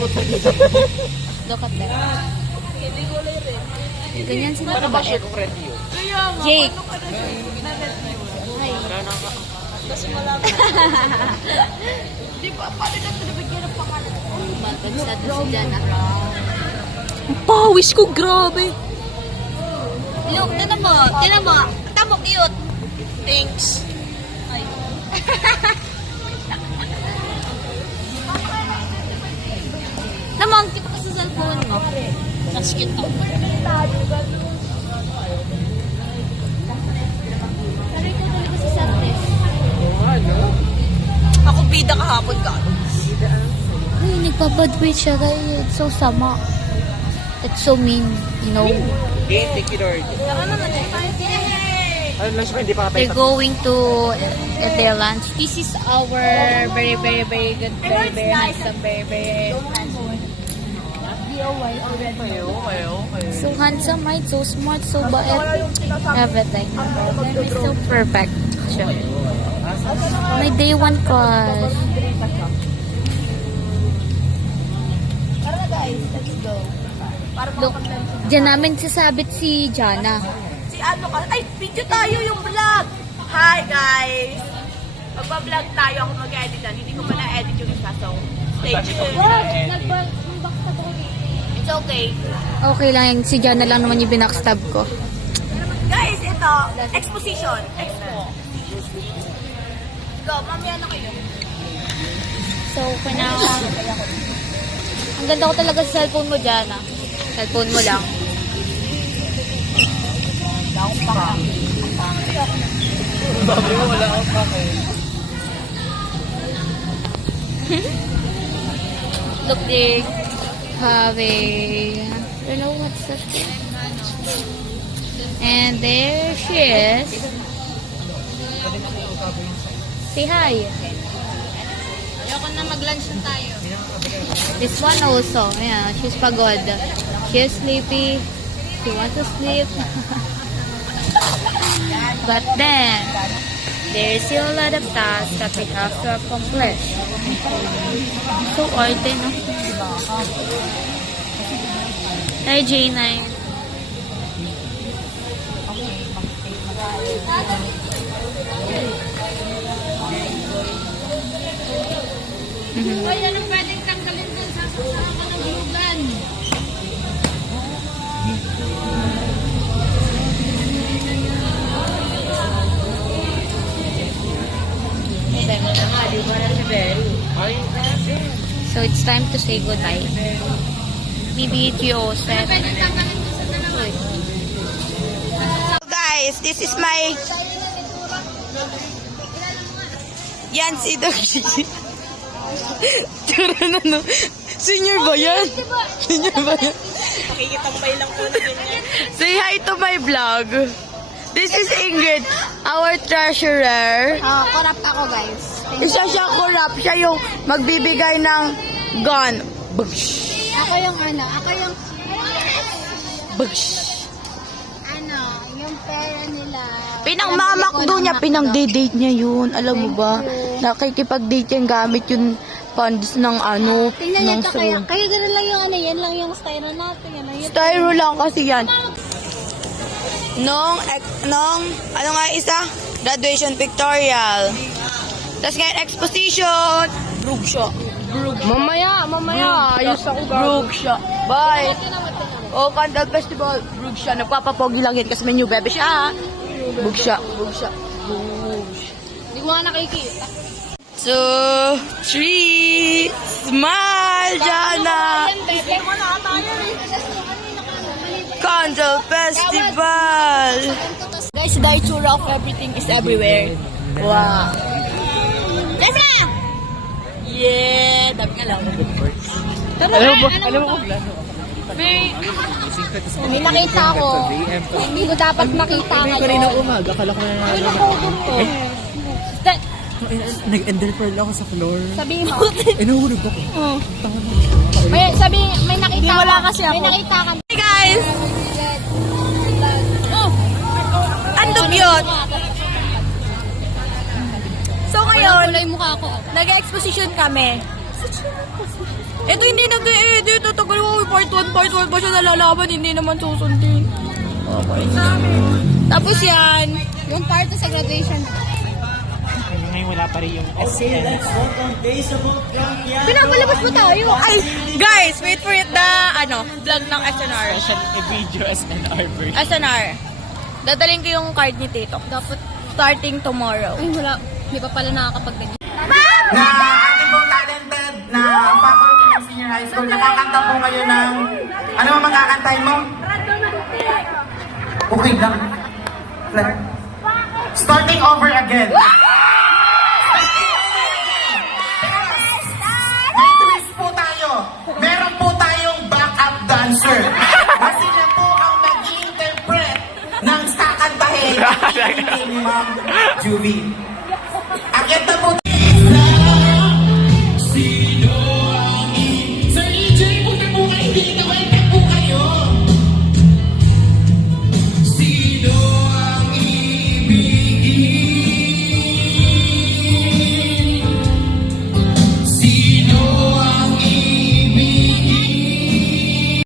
Look at that. Ganyan sila Ano ba siya kabait. kung review? Jake. Kasi malaman. Di ba? Paano natin nabigyan ng pangalan? Bansado si Jana. Ang pawis ko, grabe. Look, tinan mo. Tinan mo. Tamo, cute. Thanks. Ay. Tama, ang cute ka sa cellphone mo. That's cute to. Sabi ko talaga sa cellphone. Ako bida kahapon ka. Uy, nagpabadweight siya guys. It's so sama. It's so mean, you know. Game, thank you, Lord. Ano lang siya, hindi pa They're going to at their lunch. This is our very, very, very good, very, very handsome, very, very so handsome, right? So smart, so bait. Everything. So perfect. Siya. My day one crush. Look, dyan namin sasabit si Jana. Si ano ka? Ay, video tayo yung vlog. Hi guys. Magpa-vlog tayo. Ako mag-edit yan. Hindi ko pa na-edit yung isa. So, stay tuned. It's okay. Okay lang yan. Si Jana lang naman yung binackstab ko. Guys, ito. Exposition. Expo. Go, mamaya na kayo. So, for now, ang ganda ko talaga sa cellphone mo, Jana. Cellphone mo lang. Babi mo, wala akong pake. Look, they have a, I don't know what's that thing. And there she is. Say hi. Ayoko na mag-lunch na tayo. This one also, yeah, she's pagod. She's sleepy. She wants to sleep. But then, there's still a lot of tasks that we have to accomplish. So, arte, no? Hi, J9. Ay, ano pwedeng tanggalin dun sa sasama ng lugan? So it's time to say goodbye. BBTO said. Guys, this is my... Yan si Doggy. Tara na no. Senior ba yan? Senior ba yan? Pakikitambay lang po na ganyan. Say hi to my vlog. This is Ingrid, our treasurer. Korap ako, guys. Isa siya corrupt. Siya yung magbibigay ng gun. Bush. Ako yung ano, Bush. yung pera nila. Pinangmamakdo niya, pinang-date niya yun. Alam mo ba? Nakikipag-date yung gamit yung funds ng ano. Tingnan ng niyo ito kaya gano'n lang yung ano, yan lang yung styro natin. Yan lang yung styro lang kasi yan. Nung, ano nga isa? Graduation pictorial. Tapos ngayon, exposition. Brug siya. Mamaya. Ayos ako Brug siya. Bye. Oh, Candle Festival. Brug siya. Nagpapapogi lang yan kasi may new bebe siya. Brug siya. Hindi ko nga nakikita. 2, 3, smile, Jana! Candle Festival! Guys, the itsura of everything is everywhere. Wow. Lesna! Yeah! Dami ka lang. Alam mo, May nakita ako. Hindi ko dapat makita ngayon. umaga, akala ko na Ay, nakuha ko. Nag-enderpearl ako sa floor. Sabihin mo. Nahulog ako. May nakita wala kasi ako. May nakita ka. Hey guys! Ando yun! So ngayon, nag-exposition kami Ito hindi nag-e-edit. Tatagal ko. Part 1 pa siya nalalaban. Hindi naman susundin. Okay. Tapos yan. Yung part sa graduation. Ngayon wala pa rin yung SN. Pinapalabas mo tayo. Ay, guys, wait for it vlog ng SNR. Special video SNR version. SNR. Dadaling ko yung card ni Tito. Dapat starting tomorrow. Ay, wala. Di pa pala nakakapag-ganyan. Na ating pong talented na faculty ng senior high school. Nakakanta po kayo ng... Ano ang magkakantahin mo? Okay lang. Starting over again. May twist po tayo. Meron po tayong backup dancer. Kasi na po ang nag-i-interpret ng kakantahin ni Ma'am Juvie.